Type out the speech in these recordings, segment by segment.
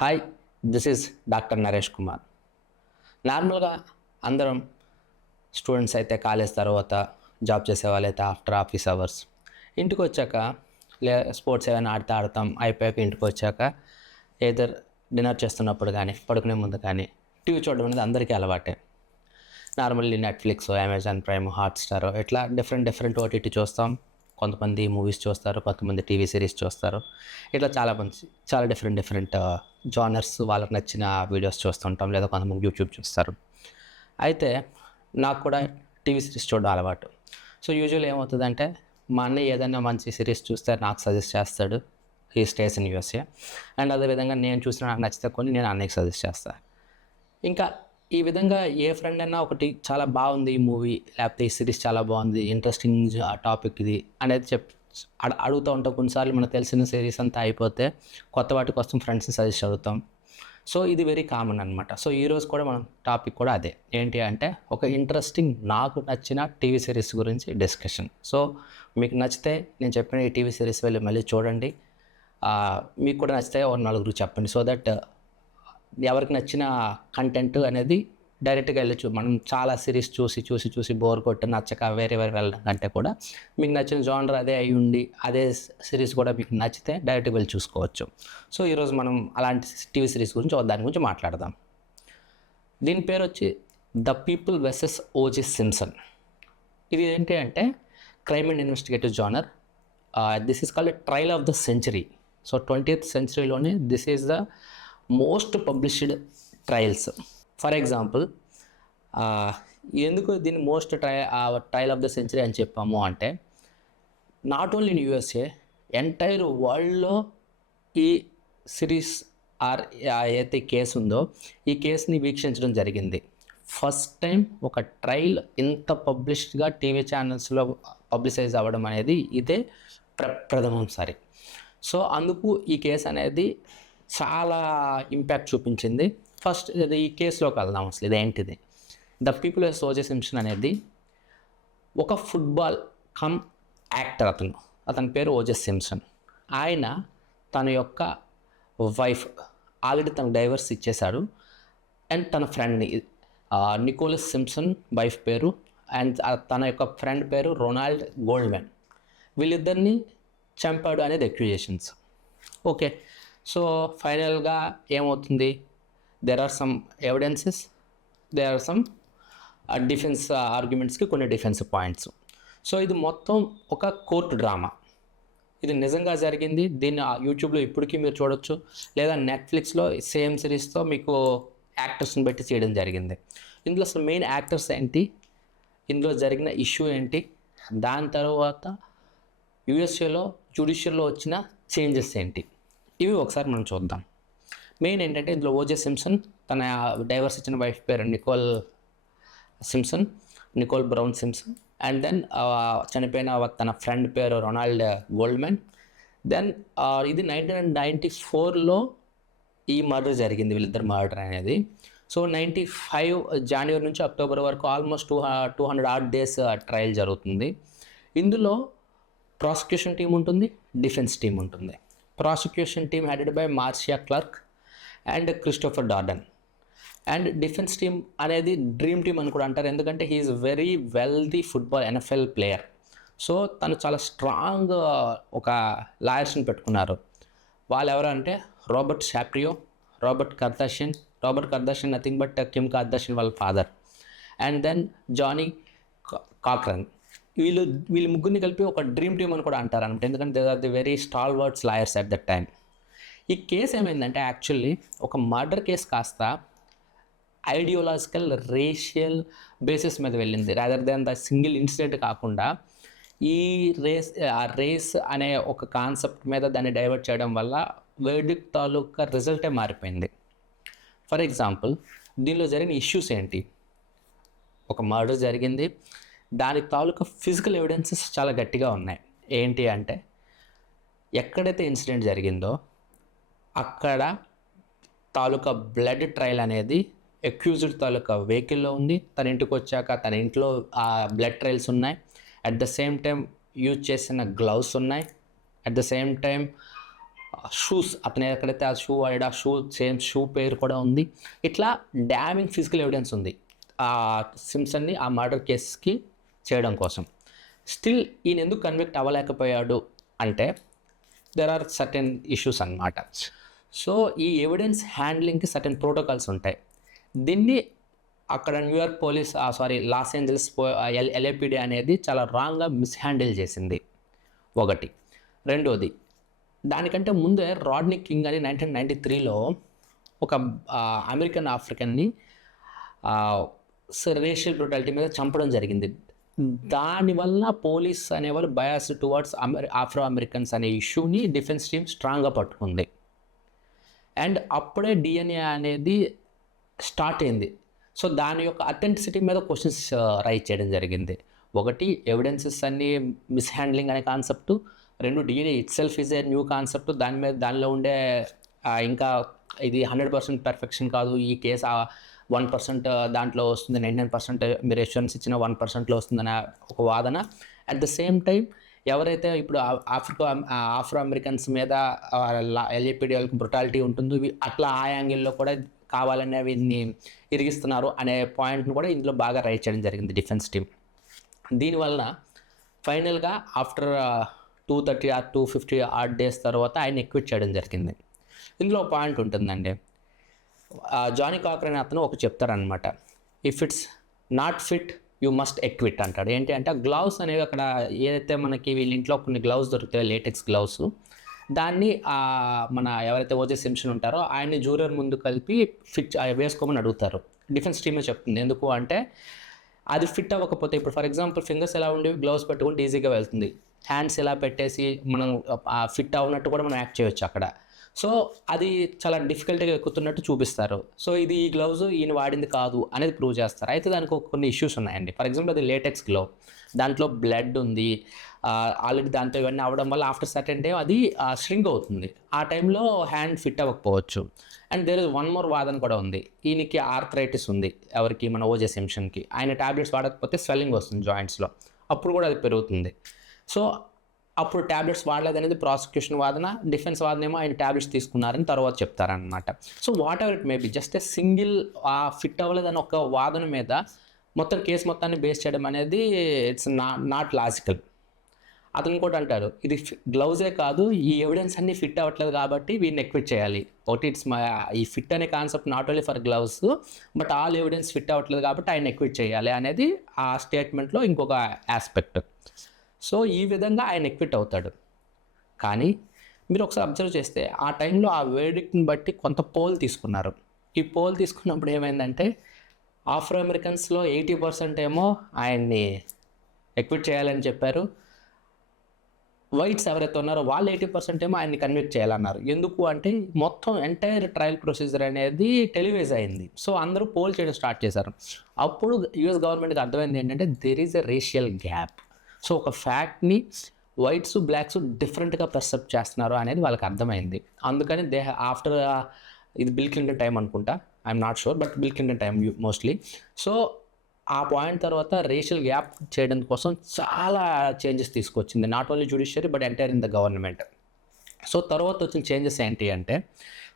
Hi, this is doctor Naresh Kumar. నార్మల్గా అందరం students అయితే కాలేజ్ తర్వాత జాబ్ చేసే వాళ్ళైతే ఆఫ్టర్ ఆఫీస్ అవర్స్ ఇంటికి వచ్చాక స్పోర్ట్స్ ఏమైనా ఆడతాం, అయిపోయాక ఇంటికి వచ్చాక ఏదర్ డిన్నర్ చేస్తున్నప్పుడు కానీ పడుకునే ముందు కానీ టీవీ చూడడం అనేది అందరికీ అలవాటే. Normally Netflix, Amazon prime, Hotstar ఇట్లా డిఫరెంట్ ఓటీటీ చూస్తాం. కొంతమంది మూవీస్ చూస్తారు, కొంతమంది టీవీ సిరీస్ చూస్తారు. ఇట్లా చాలా డిఫరెంట్ జానర్స్ వాళ్ళకి నచ్చిన వీడియోస్ చూస్తుంటాం, లేదా కొంతమంది యూట్యూబ్ చూస్తారు. అయితే నాకు కూడా టీవీ సిరీస్ చూడడం అలవాటు. సో యూజువల్ ఏమవుతుందంటే, మా అన్నయ్య ఏదైనా మంచి సిరీస్ చూస్తే నాకు సజెస్ట్ చేస్తాడు. He stays in USA. And అదేవిధంగా నేను చూసిన నాకు నచ్చితే కొన్ని నేను అన్నయ్యకి సజెస్ట్ చేస్తాను. ఇంకా ఈ విధంగా ఏ ఫ్రెండ్ అయినా ఒకటి చాలా బాగుంది ఈ మూవీ, లేకపోతే ఈ సిరీస్ చాలా బాగుంది, ఇంట్రెస్టింగ్ టాపిక్ ఇది అనేది అడుగుతూ ఉంటాం. కొన్నిసార్లు మనకు తెలిసిన సిరీస్ అంతా అయిపోతే కొత్త వాటి కోసం ఫ్రెండ్స్ని సజెస్ట్ అడుగుతాం. సో ఇది వెరీ కామన్ అనమాట. సో ఈరోజు కూడా మనం టాపిక్ కూడా అదే. ఏంటి అంటే, ఒక ఇంట్రెస్టింగ్ నాకు నచ్చిన టీవీ సిరీస్ గురించి డిస్కషన్. సో మీకు నచ్చితే నేను చెప్పిన ఈ టీవీ సిరీస్ వెళ్ళి మళ్ళీ చూడండి. మీకు కూడా నచ్చితే ఒక నలుగురు చెప్పండి. సో దట్ ఎవరికి నచ్చిన కంటెంట్ అనేది డైరెక్ట్గా వెళ్ళచ్చు. మనం చాలా సిరీస్ చూసి బోర్ కొట్టి నచ్చక వేరే వెళ్ళడం కంటే కూడా మీకు నచ్చిన జానర్ అదే అయి ఉండి అదే సిరీస్ కూడా మీకు నచ్చితే డైరెక్ట్గా వెళ్ళి చూసుకోవచ్చు. సో ఈరోజు మనం అలాంటి టీవీ సిరీస్ గురించి దాని గురించి మాట్లాడదాం. దీని పేరు వచ్చి the people versus OJ Simpson. ఇది ఏంటి అంటే crime and investigative genre. This is called trial of the century. So 20th centuryలోనే this is the most published trials. For example, ఎందుకు దీన్ని most trial of the century అని చెప్పాము అంటే, not only in USA, entire వరల్డ్లో ఈ series ఏదైతే case ఉందో ఈ కేసుని వీక్షించడం జరిగింది. ఫస్ట్ టైం ఒక ట్రయల్ ఇంత పబ్లిష్డ్గా టీవీ ఛానల్స్లో పబ్లిసైజ్ అవ్వడం అనేది ఇదే ప్రథమంసారి. సో అందుకు ఈ కేసు అనేది చాలా ఇంపాక్ట్ చూపించింది. ఫస్ట్ ఈ కేసులోకి వెళ్దాం. అసలు ఇదేంటిది? The people versus OJ Simpson అనేది ఒక ఫుట్బాల్ కమ్ యాక్టర్. అతని పేరు ఓజీ సింప్సన్. ఆయన తన యొక్క వైఫ్ ఆల్రెడీ తన డైవర్స్ ఇచ్చేశాడు. అండ్ తన ఫ్రెండ్ని నికోలస్ సింప్సన్ వైఫ్ పేరు, అండ్ తన యొక్క ఫ్రెండ్ పేరు రొనాల్డ్ గోల్డ్మెన్. వీళ్ళిద్దరిని చంపాడు అనేది అక్యూజేషన్స్. ఓకే, సో ఫైనల్గా ఏమవుతుంది? There are some evidences, there are some defence ఆర్గ్యుమెంట్స్కి కొన్ని డిఫెన్స్ పాయింట్స్. సో ఇది మొత్తం ఒక కోర్టు డ్రామా. ఇది నిజంగా జరిగింది. దీన్ని యూట్యూబ్లో ఇప్పటికీ మీరు చూడొచ్చు, లేదా నెట్ఫ్లిక్స్లో సేమ్ సిరీస్తో మీకు యాక్టర్స్ని పెట్టి చేయడం జరిగింది. ఇందులో అసలు మెయిన్ యాక్టర్స్ ఏంటి, ఇందులో జరిగిన ఇష్యూ ఏంటి, దాని తర్వాత యూఎస్ఏలో జ్యుడిషియల్లో వచ్చిన చేంజెస్ ఏంటి, ఇవి ఒకసారి మనం చూద్దాం. మెయిన్ ఏంటంటే, ఇందులో ఓజే సింప్సన్, తన డైవర్స్ ఇచ్చిన వైఫ్ పేరు Nicole Brown Simpson, and then చనిపోయిన తన ఫ్రెండ్ పేరు రొనాల్డ్ గోల్డ్మెన్. దెన్ ఇది 1994లో ఈ మర్డర్ జరిగింది, వీళ్ళిద్దరు మర్డర్ అనేది. సో 95 జనవరి నుంచి అక్టోబర్ వరకు ఆల్మోస్ట్ 200 odd days ట్రయల్ జరుగుతుంది. ఇందులో ప్రాసిక్యూషన్ టీం ఉంటుంది, డిఫెన్స్ టీం ఉంటుంది. Prosecution team headed by Marcia Clark and Christopher Darden. And defence team అనేది డ్రీమ్ టీమ్ అని కూడా అంటారు, ఎందుకంటే he is very wealthy football NFL player. So తను చాలా స్ట్రాంగ్ ఒక లాయర్స్ని పెట్టుకున్నారు. వాళ్ళు ఎవరు అంటే Robert Shapiro, Robert Kardashian nothing but Kim Kardashian వాళ్ళ father, and then Johnnie Cochran. వీళ్ళు ముగ్గురిని కలిపి ఒక డ్రీమ్ టీమ్ అని కూడా అంటారు అనమాట, ఎందుకంటే they are the very stalwarts lawyers at that time. ఈ కేసు ఏమైందంటే, యాక్చువల్లీ ఒక మర్డర్ కేసు కాస్త ఐడియాలజికల్ రేషియల్ బేసిస్ మీద వెళ్ళింది. Rather than the single incident కాకుండా ఈ రేస్ అనే ఒక కాన్సెప్ట్ మీద దాన్ని డైవర్ట్ చేయడం వల్ల వర్డిక్ట్ తాలూకా రిజల్టే మారిపోయింది. ఫర్ ఎగ్జాంపుల్, దీనిలో జరిగిన ఇష్యూస్ ఏంటి? ఒక మర్డర్ జరిగింది, దాని తాలూకా ఫిజికల్ ఎవిడెన్సెస్ చాలా గట్టిగా ఉన్నాయి. ఏంటి అంటే, ఎక్కడైతే ఇన్సిడెంట్ జరిగిందో అక్కడ తాలూకా బ్లడ్ ట్రయల్ అనేది అక్యూజ్డ్ తాలూకా వెహికల్లో ఉంది. తన ఇంటికి వచ్చాక తన ఇంట్లో ఆ బ్లడ్ ట్రయల్స్ ఉన్నాయి. At the same time use చేసిన గ్లౌస్ ఉన్నాయి. At the same time shoes అతను ఎక్కడైతే ఆ షూ వాడాడో ఆ సేమ్ షూ పేరు కూడా ఉంది. ఇట్లా డామింగ్ ఫిజికల్ ఎవిడెన్స్ ఉంది సింప్సన్ని ఆ మర్డర్ కేసుకి చేయడం కోసం. స్టిల్ ఈయన ఎందుకు కన్విక్ట్ అవ్వలేకపోయాడు అంటే దెర్ ఆర్ సర్టెన్ ఇష్యూస్ అన్నమాట. సో ఈ ఎవిడెన్స్ హ్యాండ్లింగ్కి సర్టెన్ ప్రోటోకాల్స్ ఉంటాయి. దీన్ని అక్కడ న్యూయార్క్ పోలీస్ లాస్ ఏంజల్స్ ఎల్ఏపిడి అనేది చాలా రాంగ్గా మిస్హ్యాండిల్ చేసింది ఒకటి. రెండోది, దానికంటే ముందే రాడ్నీ కింగ్ అని 1993లో ఒక అమెరికన్ ఆఫ్రికన్ని రేషియల్ బ్రూటాలిటీ మీద చంపడం జరిగింది. దానివల్ల పోలీస్ అనేవాళ్ళు బయాస్ టువర్డ్స్ ఆఫ్రో అమెరికన్స్ అనే ఇష్యూని డిఫెన్స్ టీమ్ స్ట్రాంగ్గా పట్టుకుంది. అండ్ అప్పుడే డిఎన్ఏ అనేది స్టార్ట్ అయింది. సో దాని యొక్క అథెంటిసిటీ మీద క్వశ్చన్స్ రైజ్ చేయడం జరిగింది. ఒకటి, ఎవిడెన్సెస్ అన్ని మిస్హ్యాండ్లింగ్ అనే కాన్సెప్టు. రెండు, DNA it self is a new concept. దానిలో ఉండే ఇంకా ఇది 100% పర్ఫెక్షన్ కాదు, ఈ కేసు 1% దాంట్లో వస్తుంది, 99% మీరు ఎష్యూరెన్స్ ఇచ్చిన 1%లో వస్తుందనే ఒక వాదన. అట్ ద సేమ్ టైం ఎవరైతే ఇప్పుడు ఆఫ్రో అమెరికన్స్ మీద ఎల్ఏపిడి వాళ్ళకి బ్రుటాలిటీ ఉంటుందో అట్లా ఆ యాంగిల్లో కూడా కావాలనే వీరిని ఇరిగిస్తున్నారు అనే పాయింట్ను కూడా ఇందులో బాగా రైట్ చేయడం జరిగింది డిఫెన్స్ టీమ్. దీనివల్ల ఫైనల్గా ఆఫ్టర్ 230 or 250 odd days తర్వాత ఆయన ఎక్విట్ చేయడం జరిగింది. ఇందులో పాయింట్ ఉంటుందండి, జానీ కాక్రెన్ అతను ఒక చెప్తారనమాట, if it's not fit you must ఎక్విట్ అంటాడు. ఏంటి అంటే గ్లౌస్ అనేవి అక్కడ ఏదైతే మనకి వీళ్ళ ఇంట్లో కొన్ని గ్లౌస్ దొరుకుతాయో లేటెక్స్ గ్లౌస్, దాన్ని మన ఎవరైతే ఓజే సింప్సన్ ఉంటారో ఆయన్ని జూరర్ ముందు కలిపి ఫిట్ వేసుకోమని అడుగుతారు. డిఫెన్స్ టీమే చెప్తుంది. ఎందుకు అంటే అది ఫిట్ అవ్వకపోతే, ఇప్పుడు ఫర్ ఎగ్జాంపుల్ ఫింగర్స్ ఎలా ఉండేవి గ్లౌస్ పెట్టుకుంటే ఈజీగా వెళ్తుంది, హ్యాండ్స్ ఎలా పెట్టేసి మనం ఫిట్ అవునట్టు కూడా మనం యాక్ట్ చేయొచ్చు అక్కడ. సో అది చాలా డిఫికల్ట్గా ఎక్కుతున్నట్టు చూపిస్తారు. సో ఇది ఈ గ్లౌజ్ ఈయన వాడింది కాదు అనేది ప్రూవ్ చేస్తారు. అయితే దానికి కొన్ని ఇష్యూస్ ఉన్నాయండి. ఫర్ ఎగ్జాంపుల్ అది లేటెక్స్ గ్లౌ, దాంట్లో బ్లడ్ ఉంది ఆల్రెడీ, దాంతో ఇవన్నీ అవ్వడం వల్ల ఆఫ్టర్ సర్టెన్ డే అది స్ట్రింగ్ అవుతుంది. ఆ టైంలో హ్యాండ్ ఫిట్ అవ్వకపోవచ్చు. And there is one more వాదన కూడా ఉంది, ఈయనకి ఆర్థరైటిస్ ఉంది, ఎవరికి మన ఓజే సింప్సన్కి. ఆయన ట్యాబ్లెట్స్ వాడకపోతే స్వెల్లింగ్ వస్తుంది జాయింట్స్లో, అప్పుడు కూడా అది పెరుగుతుంది. సో అప్పుడు ట్యాబ్లెట్స్ వాడలేదనేది ప్రాసిక్యూషన్ వాదన, డిఫెన్స్ వాదన ఏమో ఆయన ట్యాబ్లెట్స్ తీసుకున్నారని తర్వాత చెప్తారనమాట. So whatever it may be, just a single fit అవ్వలేదని ఒక వాదన మీద మొత్తం కేసు మొత్తాన్ని బేస్ చేయడం అనేది ఇట్స్ నాట్ లాజికల్. అతను కూడా అంటారు, ఇది గ్లౌజే కాదు, ఈ ఎవిడెన్స్ అన్నీ ఫిట్ అవ్వట్లేదు కాబట్టి వీడిని ఎక్విట్ చేయాలి. ఒకటి ఇట్స్ ఈ ఫిట్ అనే concept not only for gloves but all evidence fit అవ్వట్లేదు కాబట్టి ఆయన ఎక్విట్ చేయాలి అనేది ఆ స్టేట్మెంట్లో ఇంకొక ఆస్పెక్ట్. సో ఈ విధంగా ఆయన ఎక్విట్ అవుతాడు. కానీ మీరు ఒకసారి అబ్జర్వ్ చేస్తే ఆ టైంలో ఆ వేడిక్ని బట్టి కొంత పోల్ తీసుకున్నారు. ఈ పోల్ తీసుకున్నప్పుడు ఏమైందంటే ఆఫ్రో అమెరికన్స్లో 80% ఏమో ఆయన్ని ఎక్విట్ చేయాలని చెప్పారు, వైట్స్ ఎవరైతే ఉన్నారో వాళ్ళు 80% ఏమో ఆయన్ని కన్విక్ట్ చేయాలన్నారు. ఎందుకు అంటే మొత్తం ఎంటైర్ ట్రయల్ ప్రొసీజర్ అనేది టెలివైజ్ అయింది. సో అందరూ పోల్ చేయడం స్టార్ట్ చేశారు. అప్పుడు యుఎస్ గవర్నమెంట్కి అర్థమైంది ఏంటంటే there is a racial gap. So ఒక ఫ్యాక్ట్ని వైట్స్ బ్లాక్స్ డిఫరెంట్గా పర్సెప్ట్ చేస్తున్నారు అనేది వాళ్ళకి అర్థమైంది. అందుకని ఆఫ్టర్ ఇది బిల్ క్లింటన్ టైం అనుకుంటా, I'm not sure, but bill Clinton time mostly. So ఆ పాయింట్ తర్వాత రేషియల్ గ్యాప్ చేయడం కోసం చాలా చేంజెస్ తీసుకొచ్చింది, not only judiciary but entire in the government. So తర్వాత వచ్చిన చేంజెస్ ఏంటి అంటే,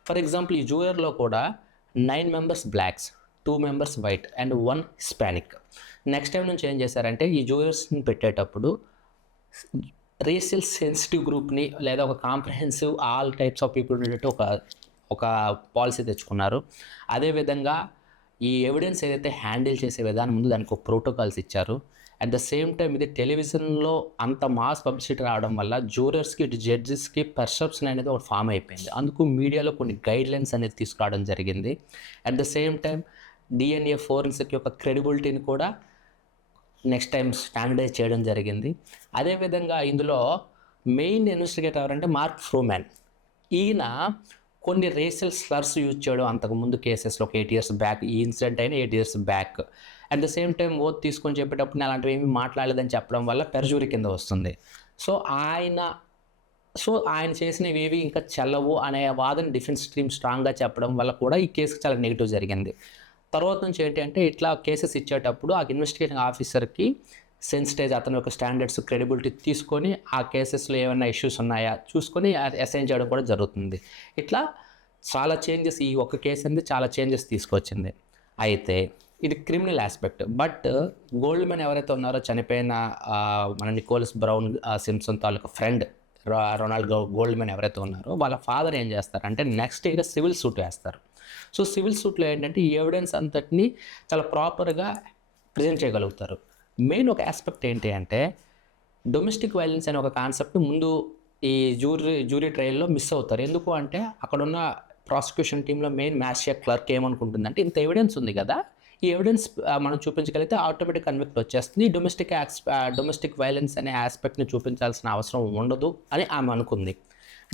ఫర్ ఎగ్జాంపుల్ ఈ జూయర్లో కూడా 9 members blocks, 2 members white and 1 Hispanic. Next time నుంచి ఏం చేశారంటే ఈ జూయర్స్ని పెట్టేటప్పుడు రేషియల్ సెన్సిటివ్ గ్రూప్ని లేదా ఒక comprehensive all types of people ఉండేటట్టు ఒక పాలసీ తెచ్చుకున్నారు. అదేవిధంగా ఈ ఎవిడెన్స్ ఏదైతే హ్యాండిల్ చేసే విధానం ముందు దానికి ఒక ప్రోటోకాల్స్ ఇచ్చారు. అట్ ద సేమ్ టైం ఇది టెలివిజన్లో అంత మాస్ పబ్లిసిటీ రావడం వల్ల జూరర్స్కి ఇటు జడ్జెస్కి పర్సెప్షన్ అనేది ఒకటి ఫామ్ అయిపోయింది. అందుకు మీడియాలో కొన్ని గైడ్లైన్స్ అనేది తీసుకురావడం జరిగింది. At the same time DNA forensic యొక్క క్రెడిబిలిటీని కూడా నెక్స్ట్ టైం స్టాండర్డైజ్ చేయడం జరిగింది. అదేవిధంగా ఇందులో మెయిన్ ఇన్వెస్టిగేటర్ ఎవరంటే మార్క్ ఫ్రోమాన్. ఈయన కొన్ని రేషియల్ స్లర్స్ యూజ్ చేయడం అంతకుముందు కేసెస్లో ఒక 8 years బ్యాక్, ఈ ఇన్సిడెంట్ అయిన 8 years back. At the same time oath తీసుకొని చెప్పేటప్పుడు నేను అలాంటివి ఏమీ మాట్లాడలేదని చెప్పడం వల్ల పెర్జూరీ కింద వస్తుంది. సో ఆయన చేసినవి ఏవి ఇంకా చెల్లవు అనే వాదన డిఫెన్స్ టీమ్ స్ట్రాంగ్గా చెప్పడం వల్ల కూడా ఈ కేసుకి చాలా నెగిటివ్ జరిగింది. తర్వాత నుంచి ఏంటి అంటే ఇట్లా కేసెస్ ఇచ్చేటప్పుడు ఆ ఇన్వెస్టిగేటింగ్ ఆఫీసర్కి సెన్సిటైజ్ అతని యొక్క స్టాండర్డ్స్ క్రెడిబిలిటీ తీసుకొని ఆ కేసెస్లో ఏమైనా ఇష్యూస్ ఉన్నాయా చూసుకొని అసైన్ చేయడం కూడా జరుగుతుంది. ఇట్లా చాలా చేంజెస్, ఈ ఒక్క కేసు అనేది చాలా చేంజెస్ తీసుకొచ్చింది. అయితే ఇది criminal aspect. But gold man ఎవరైతే ఉన్నారో చనిపోయిన మన నికోలస్ బ్రౌన్ సింప్సన్ తాలూకా ఫ్రెండ్ రొనాల్డ్ గోల్డ్ మ్యాన్ ఎవరైతే ఉన్నారో వాళ్ళ ఫాదర్ ఏం చేస్తారంటే నెక్స్ట్ ఇయర్ సివిల్ సూట్ వేస్తారు. సో సివిల్ సూట్లో ఏంటంటే ఈ ఎవిడెన్స్ అంతటిని చాలా ప్రాపర్గా ప్రజెంట్ చేయగలుగుతారు. మెయిన్ ఒక ఆస్పెక్ట్ ఏంటి అంటే డొమెస్టిక్ వైలెన్స్ అనే ఒక కాన్సెప్ట్ ముందు ఈ జ్యూరీ ట్రయల్లో మిస్ అవుతారు. ఎందుకు అంటే అక్కడున్న ప్రాసిక్యూషన్ టీంలో మెయిన్ మ్యాజిస్ట్రేట్ క్లర్క్ ఏమనుకుంటుందంటే ఇంత ఎవిడెన్స్ ఉంది కదా, ఈ ఎవిడెన్స్ మనం చూపించగలిగితే ఆటోమేటిక్ కన్విక్ట్ వచ్చేస్తుంది, డొమెస్టిక్ వైలెన్స్ అనే ఆస్పెక్ట్ని చూపించాల్సిన అవసరం ఉండదు అని ఆమె అనుకుంది.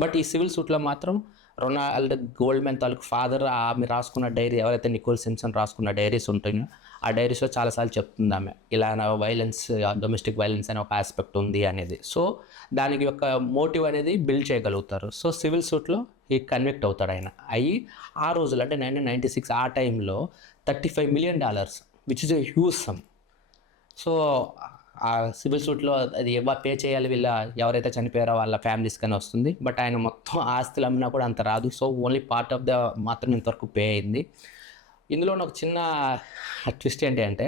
బట్ ఈ సివిల్ సూట్లో మాత్రం రొనాల్డ్ గోల్డ్ మ్యాన్ తాలూకు ఫాదర్ ఆమె రాసుకున్న డైరీ, ఎవరైతే నికోల్ సింప్సన్ రాసుకున్న డైరీస్ ఉంటాయో ఆ డైరీస్లో చాలాసార్లు చెప్తుంది ఆమె ఇలా వైలెన్స్, డొమెస్టిక్ వైలెన్స్ అనే ఒక ఆస్పెక్ట్ ఉంది అనేది. సో దానికి యొక్క మోటివ్ అనేది బిల్డ్ చేయగలుగుతారు. సో సివిల్ సూట్లో ఈ కన్విక్ట్ అవుతాడు ఆయన. అయ్యి ఆ రోజులు అంటే 1996 ఆ టైంలో $35 million, which is a huge some. So ఆ సివిల్ సూట్లో అది పే చేయాలి వీళ్ళ ఎవరైతే చనిపోయారో వాళ్ళ ఫ్యామిలీస్ కానీ వస్తుంది. బట్ ఆయన మొత్తం ఆస్తులు అమ్మినా కూడా అంత రాదు. So only part of the మాత్రం ఇంతవరకు పే అయింది. ఇందులో ఒక చిన్న ట్విస్ట్ ఏంటి అంటే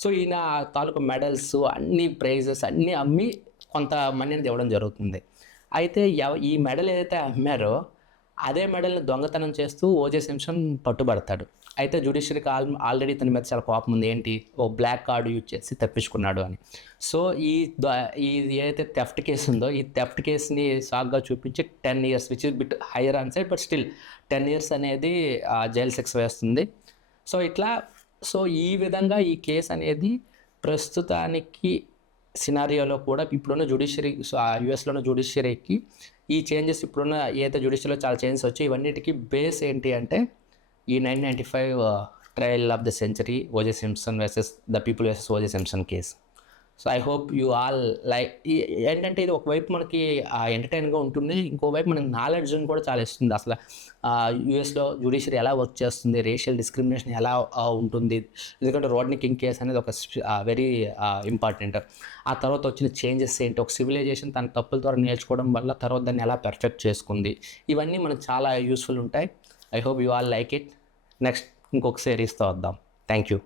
సో ఈయన తాలూకు మెడల్స్ అన్ని ప్రైజెస్ అన్నీ అమ్మి కొంత మనీని ఇవ్వడం జరుగుతుంది. అయితే ఈ మెడల్ ఏదైతే అమ్మారో అదే మెడల్ని దొంగతనం చేస్తూ ఓజే సింప్సన్ పట్టుబడతాడు. అయితే జ్యుడిషియరీకి ఆల్రెడీ తన మీద చాలా కోపం ఉంది, ఏంటి ఓ బ్లాక్ కార్డు యూజ్ చేసి తప్పించుకున్నాడు అని. సో ఈ ఏదైతే థెఫ్ట్ కేసు ఉందో ఈ థెఫ్ట్ కేసుని సాగ్గా చూపించి 10 years, which is bit hire on side, but still 10 years అనేది జైలు శిక్ష వేస్తుంది. సో ఈ విధంగా ఈ కేసు అనేది ప్రస్తుతానికి సినారియోలో కూడా ఇప్పుడున్న జ్యుడిషియరీ, సో యూఎస్లో ఉన్న జ్యుడిషియరీకి ఈ చేంజెస్, ఇప్పుడున్న ఏదైతే జ్యుడిషియరీలో చాలా చేంజెస్ వచ్చాయి, ఇవన్నిటికీ బేస్ ఏంటి అంటే ఈ 1995 trial of the century OJ Simpson versus the people versus OJ Simpson case. So I hope you all like. ఏంటంటే ఇది ఒకవైపు మనకి ఎంటర్టైన్గా ఉంటుంది, ఇంకోవైపు మనకి నాలెడ్జ్ని కూడా చాలా ఇస్తుంది. అసలు యూఎస్లో జ్యుడిషియరీ ఎలా వర్క్ చేస్తుంది, రేషియల్ డిస్క్రిమినేషన్ ఎలా ఉంటుంది, ఎందుకంటే రోడ్ని కింగ్ కేస్ అనేది ఒక వెరీ ఇంపార్టెంట్. ఆ తర్వాత వచ్చిన చేంజెస్ ఏంటి, ఒక సివిలైజేషన్ తన తప్పుల ద్వారా నేర్చుకోవడం వల్ల తర్వాత దాన్ని ఎలా పర్ఫెక్ట్ చేసుకుంది, ఇవన్నీ మనకు చాలా యూస్ఫుల్ ఉంటాయి. I hope you all like it. Next ఇంకొక సిరీస్తో వద్దాం. Thank you.